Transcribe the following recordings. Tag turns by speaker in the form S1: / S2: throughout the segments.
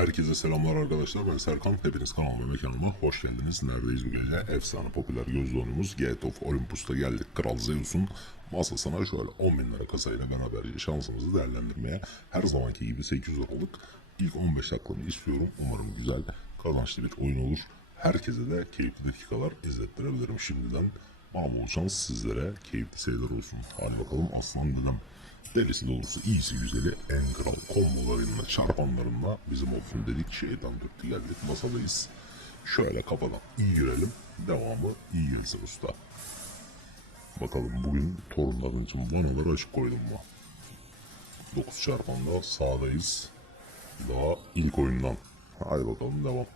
S1: Herkese selamlar arkadaşlar. Ben Serkan. Hepiniz kanalıma mekanıma hoş geldiniz. Neredeyiz bu gece? Efsane popüler gözlü oyunumuz Gate of Olympus'ta geldik. Kral Zeus'un masasına şöyle 10 bin lira kasayla beraber şansımızı değerlendirmeye her zamanki gibi 800 liralık ilk 15 dakikamı istiyorum. Umarım güzel, kazançlı bir oyun olur. Herkese de keyifli dakikalar izlettirebilirim şimdiden. Bana bol sizlere keyifli seyirler olsun. Hadi bakalım aslan dedem. Delisi dolusu iyisi güzeli en kral kombolarıyla çarpanlarında bizim olsun dedik şeyden dörtlü geldik masadayız. Şöyle kafadan iyi girelim devamı iyi gelsin usta. Bakalım bugün torunların için vanaları açık koydum mu? 9 çarpanda sağdayız. Daha ilk oyundan. Hadi bakalım devam.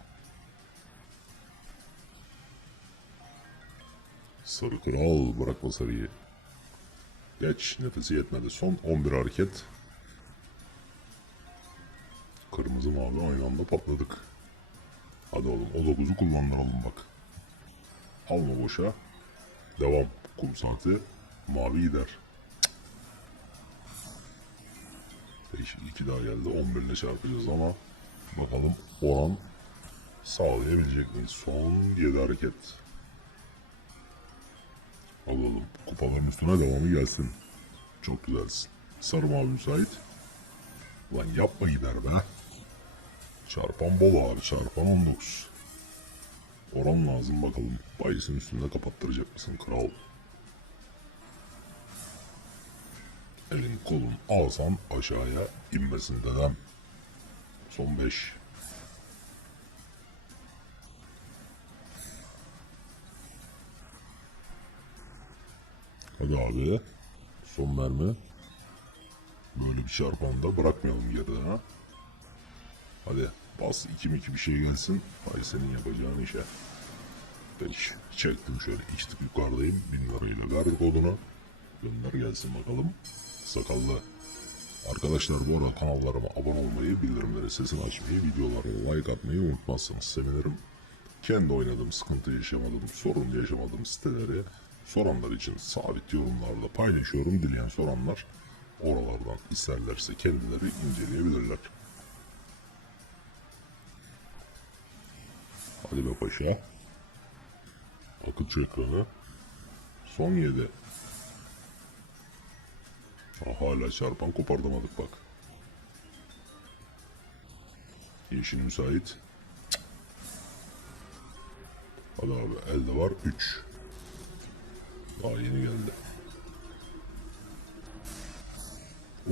S1: Sarı kral bırakma sarıyı. Geç nefesi yetmedi. Son 11 hareket. Kırmızı mavi aynı anda patladık. Hadi oğlum o 9'u kullandıralım bak. Alma boşa. Devam. Kum saati. Mavi gider. Değişik iki daha geldi. 11 ile çarpacağız ama bakalım oran sağlayabilecek miyiz? Son 7 hareket. Alalım. Kupaların üstüne devamı gelsin. Çok güzelsin. Sarı mavi müsait. Lan yapma gider be. Çarpan bol abi. Çarpan 19. Oran lazım bakalım. Bayisinin üstünde kapattıracak mısın kral? Elin kolun alsan aşağıya inmesin dedem. Son 5. Hadi abi. Son mermi. Böyle bir çarpanda bırakmayalım geride ha. Hadi bas iki mi iki bir şey gelsin. Hay senin yapacağın işe. Peki çektim şöyle iki tık yukarıdayım. Bin lirayla verdik odunu. Gönder gelsin bakalım. Sakallı. Arkadaşlar bu arada kanallarıma abone olmayı, bildirimleri sesini açmayı, videolara like atmayı unutmazsanız sevinirim. Kendi oynadığım, sıkıntı yaşamadığım, sorun yaşamadığım siteleri soranlar için sabit yorumlarla paylaşıyorum. Dileyen soranlar oralardan isterlerse kendileri inceleyebilirler. Hadi be paşa. Akıcı ekranı. Son yedi. Ha, hala çarpan kopardamadık bak. Yeşil müsait. Hadi abi elde var 3. Daha yeni geldi.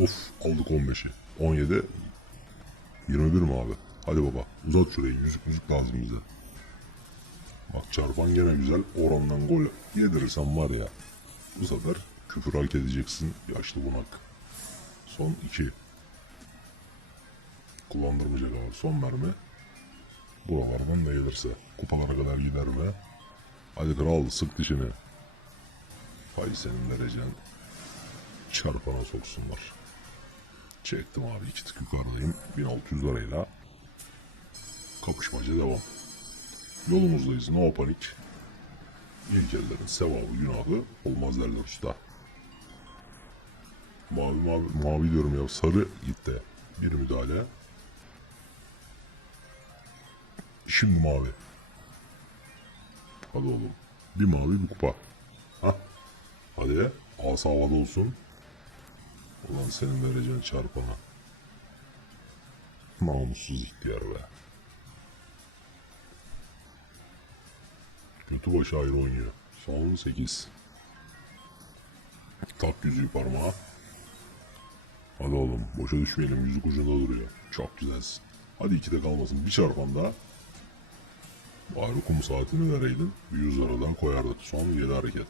S1: Of aldık 15'i. 17. 21 mi abi? Hadi baba uzat şurayı yüzük müzik lazım bize. Bak çarpan gene güzel. Orandan gol yedirirsen var ya. Bu sefer küfür hak edeceksin yaşlı bunak. Son 2. Kullandırmayacak abi. Son mermi. Buralardan da gelirse. Kupalara kadar gider mi? Hadi kral sık dişini. Hay senin derecen. Çarpana soksunlar. Çektim abi iki tık yukarıdayım. 1600 lirayla kapışmaca devam. Yolumuzdayız no panik. İlk ellerin sevabı günahı olmaz derler usta. Mavi mavi mavi diyorum ya sarı gitti. Bir müdahale. Şimdi mavi. Hadi oğlum. Bir mavi bir kupa. Hah. Hadi asa havada olsun. Ulan senin vereceğin çarpana. Namussuz ihtiyar be. Kötü başı ayrı oynuyor. Son 8. Tak yüzüğü parmağa. Hadi oğlum boşa düşmeyelim yüzük ucunda duruyor. Çok güzelsin. Hadi ikide kalmasın bir çarpan daha. Bari kum saatini vereydin. Bir yüz liradan koyardık. Son 7 hareket.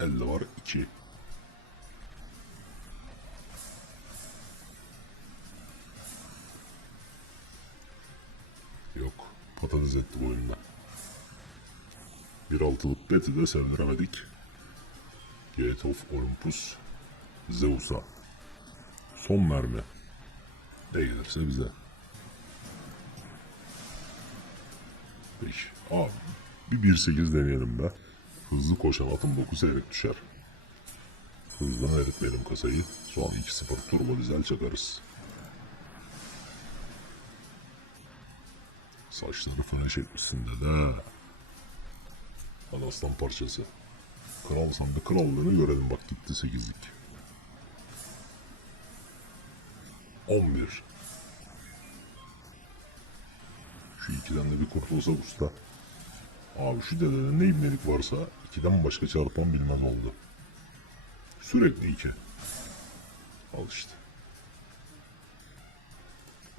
S1: Elde var 2. Yok. Patates etti bu oyunda. Bir altılık beti de sevdiremedik. Gate of Olympus. Zeus'a. Son mermi. Ne gelirse bize. Peki. Abi bir 1.8 deneyelim be. Hızlı koşan atın boku seyrek düşer. Hızdan eritmeyelim kasayı. Son 2-0 turbo dizel çakarız. Saçları fena çekmişsin dede. Hadi aslan parçası. Kral sen de krallığını görelim bak gitti sekizlik. 11. Şu ikiden de bir kurtulsa usta. Abi şu dedede ne ibnelik varsa ikiden başka çarpan bilmez oldu. Sürekli iki. Al işte.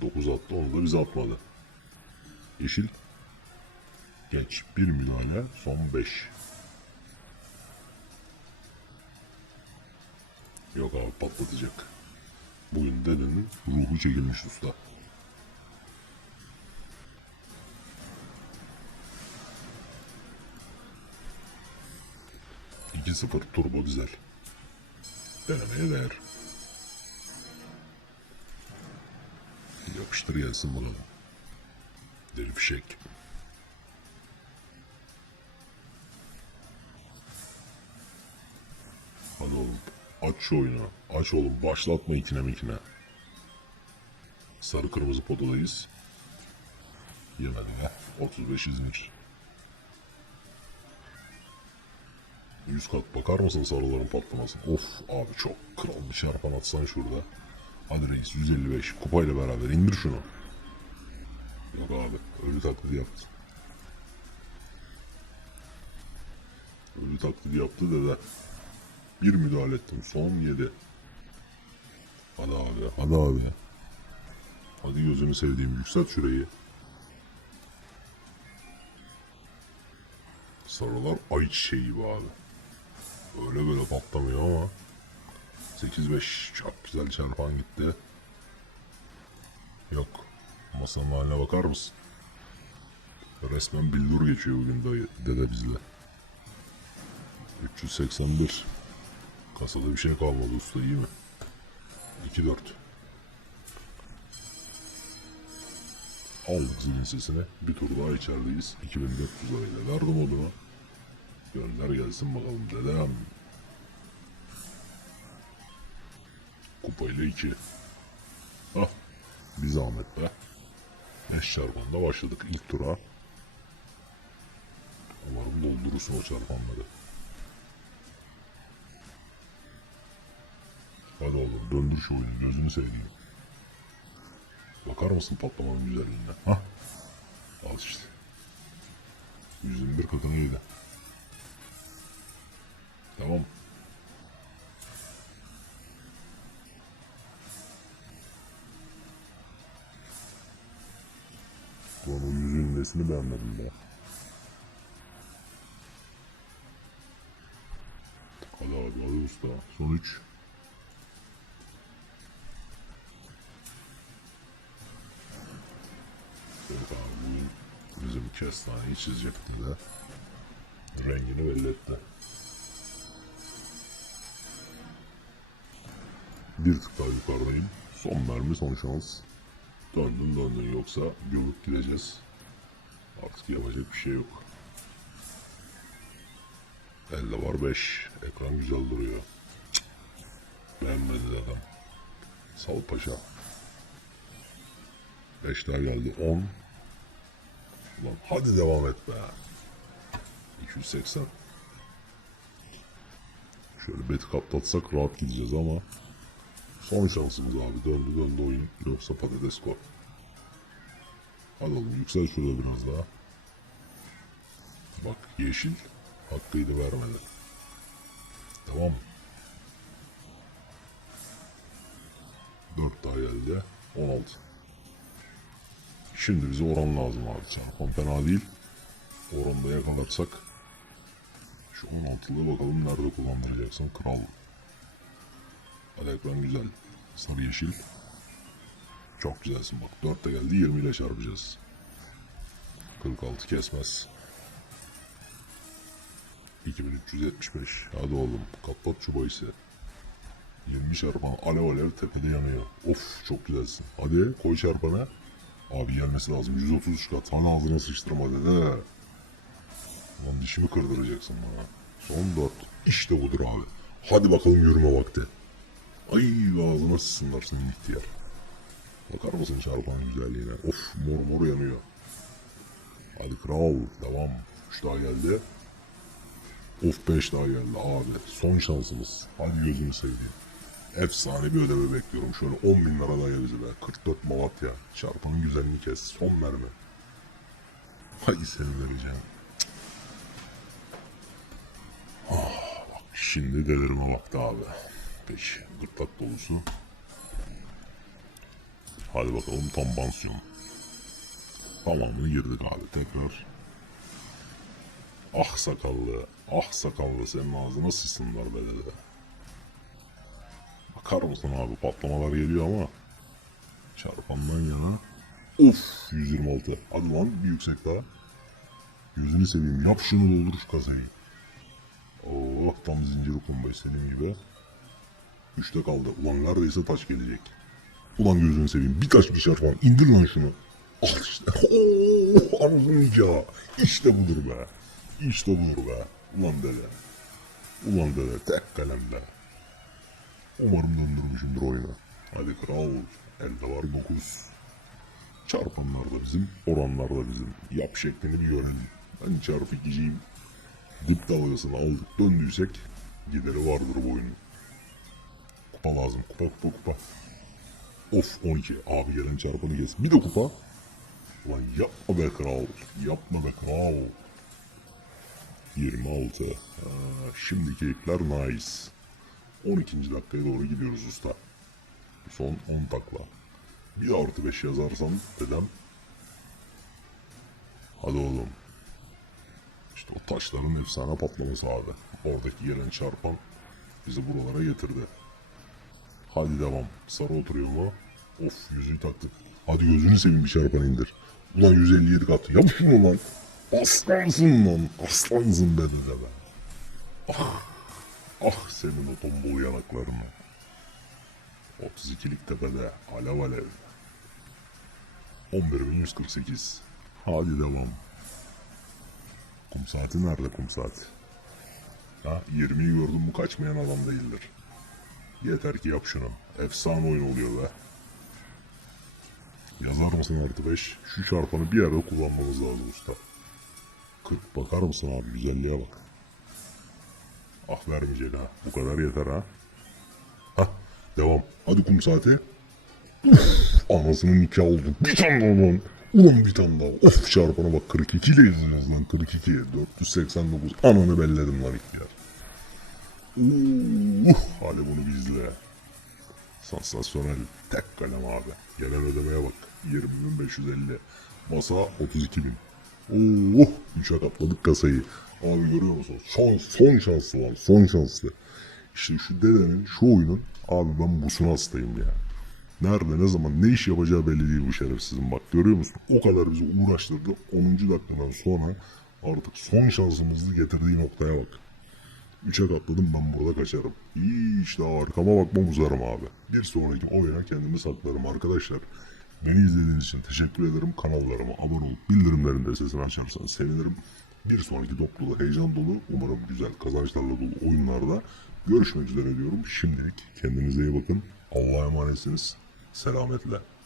S1: 9 attı onu da bize atmadı. Yeşil. Geç. Bir müdahale. Son 5. Yok abi patlatacak. Bugün dedenin ruhu çekilmiş usta. İki sıfır turbo dizel. Denemeye değer. Yapıştır gelsin bakalım. Deli fişek. Hadi oğlum. Aç şu oyunu. Aç oğlum. Başlatma ikine mikine. Sarı kırmızı podadayız. Yemedi ya. 35 İzmir. 100 kat bakar mısın sarıların patlamasına? Of abi çok kral bir şarpan atsan şurada. Hadi reis 155 kupayla beraber indir şunu. Yok abi ölü taklidi yaptı. Ölü taklidi yaptı dede. Bir müdahale ettim son 7. Hadi abi hadi abi. Hadi gözünü sevdiğim yükselt şurayı. Sarılar ay çiçeği gibi abi. Öyle böyle patlamıyor ama 8-5 çok güzel çarpan gitti. Yok. Masanın haline bakar mısın? Resmen bildur geçiyor bugün dayı, dede bizle. 381. Kasada bir şey kalmadı usta iyi mi? 2-4. Aldık zilin sesini. Bir tur daha içerideyiz. 2400 lirayla verdim oduna. Gönder gelsin bakalım dedem. Kupayla 2. Hah. Bir zahmet be. Beş çarpanda başladık ilk tura. Umarım doldurursun o çarpanları. Hadi oğlum döndür şu oyunu gözünü seveyim. Bakar mısın patlamanın güzelliğine? Hah. Al işte. 121 katını yedi. Tamam. Ulan o yüzüğün nesini beğenmedim be. Hadi abi hadi usta. Son 3. Yok abi bugün bizim kestaneyi çizecekti de. Rengini belli etti. Bir tık daha yukarıdayım. Son mermi son şans. Döndün döndün yoksa gömüp gideceğiz. Artık yapacak bir şey yok. Elde var 5. Ekran güzel duruyor. Cık. Beğenmedi adam. Sal paşa. 5 daha geldi 10. Ulan hadi devam et be. 280. Şöyle beti kaplatsak rahat gideceğiz ama Son şansımız abi. Döndü döndü oyun. Yoksa patates koy. Hadi oğlum yüksel şurada biraz daha. Bak yeşil hakkıydı vermedi. Tamam. Dört daha geldi. 16. Şimdi bize oran lazım abi. Çarpan fena değil. Oranda yakalarsak şu 16'lığı bakalım nerede kullandıracaksın kral. Hadi ekran güzel. Sarı yeşil. Çok güzelsin bak. 4 de geldi 20 ile çarpacağız. 46 kesmez. 2375. Hadi oğlum kapat şu bahisi. 20 çarpan alev alev tepede yanıyor. Of çok güzelsin. Hadi koy çarpana. Abi gelmesi lazım. 133 kat. Hani ağzına sıçtırma dede. Lan dişimi kırdıracaksın bana. Son 4. İşte budur abi. Hadi bakalım yürüme vakti. Ay ağzına sıçsınlar senin ihtiyar. Bakar mısın çarpanın güzelliğine? Of mor mor yanıyor. Hadi kral devam. 3 daha geldi. Of 5 daha geldi abi. Son şansımız. Hadi gözünü seveyim. Efsane bir ödeme bekliyorum. Şöyle 10 bin lira daha bize be. 44 Malatya. Çarpanın güzelliğini kes. Son mermi. Hay seni vereceğim. Ah, bak şimdi delirme vakti abi. Peki. Gırtlak dolusu. Hadi bakalım tam pansiyon. Tamamını girdik abi tekrar. Ah sakallı, ah sakallı senin ağzına sıçsınlar be dede. Bakar mısın abi patlamalar geliyor ama çarpandan yana. Of 126. Hadi lan bir yüksek daha. Yüzünü seveyim yap şunu doldur şu kasayı. Oh tam zinciri kumbay senin gibi. Üçte kaldı. Ulan neredeyse taş gelecek. Ulan gözünü seveyim bir taş bir çarpan indir lan şunu. Al işte. Oh, anasını nikahı. İşte budur be. İşte budur be. Ulan dede. Ulan dede tek kalemle. Umarım döndürmüşümdür oyunu. Hadi kral. Elde var 9. Çarpanlar da bizim, oranlar da bizim. Yap şeklini bir görelim. Ben çarpı ikiciyim. Dip dalgasını aldık döndüysek gideri vardır bu oyunun. Kupa lazım. Kupa kupa kupa. Of 12. Abi gelen çarpanı kes. Bir de kupa. Ulan yapma be kral. Yapma be kral. 26. Ha, şimdiki ipler nice. 12. dakikaya doğru gidiyoruz usta. Son 10 takla. Bir artı 5 yazarsan dedem. Hadi oğlum. İşte o taşların efsane patlaması abi. Oradaki gelen çarpan bizi buralara getirdi. Hadi devam. Sarı oturuyor mu? Of yüzüğü taktık. Hadi gözünü seveyim bir çarpan indir. Ulan 157 kat. Yap şunu lan. Aslansın lan. Aslansın be dede be. Ah. Ah senin o tombul yanaklarını. 32'lik tepede. Alev alev. 11.148. Hadi devam. Kum saati nerede kum saati? Ha 20'yi gördüm bu kaçmayan adam değildir. Yeter ki yap şunu. Efsane oyun oluyor be. Yazar mısın 5? Şu çarpanı bir yerde kullanmamız lazım usta. 40 bakar mısın abi güzelliğe bak. Ah vermeyecek ha. Bu kadar yeter ha. Hah devam. Hadi kum saati. Anasının nikah oldu. Bir tane daha lan. Ulan bir tane daha. Of çarpana bak 42 ile yazıyoruz lan 42. 489. Ananı belledim lan ihtiyar. Uh, hadi bunu bizle. Sansasyonel. Tek kalem abi. Gelen ödemeye bak. 20.550. Masa 32.000. Oh, üçe katladık kasayı. Abi görüyor musun? Son, son şanslı lan. Son şanslı. İşte şu dedenin, şu oyunun abi ben busuna hastayım ya. Nerede, ne zaman, ne iş yapacağı belli değil bu şerefsizin. Bak görüyor musun? O kadar bizi uğraştırdı. 10. dakikadan sonra artık son şansımızı getirdiği noktaya bak. Üçe katladım ben burada kaçarım. İyi işte arkama bakmam uzarım abi. Bir sonraki oyuna kendimi saklarım arkadaşlar. Beni izlediğiniz için teşekkür ederim. Kanallarıma abone olup bildirimlerin de sesini açarsanız sevinirim. Bir sonraki dolu, heyecan dolu, umarım güzel kazançlarla dolu oyunlarda görüşmek üzere diyorum. Şimdilik kendinize iyi bakın. Allah'a emanetsiniz. Selametle.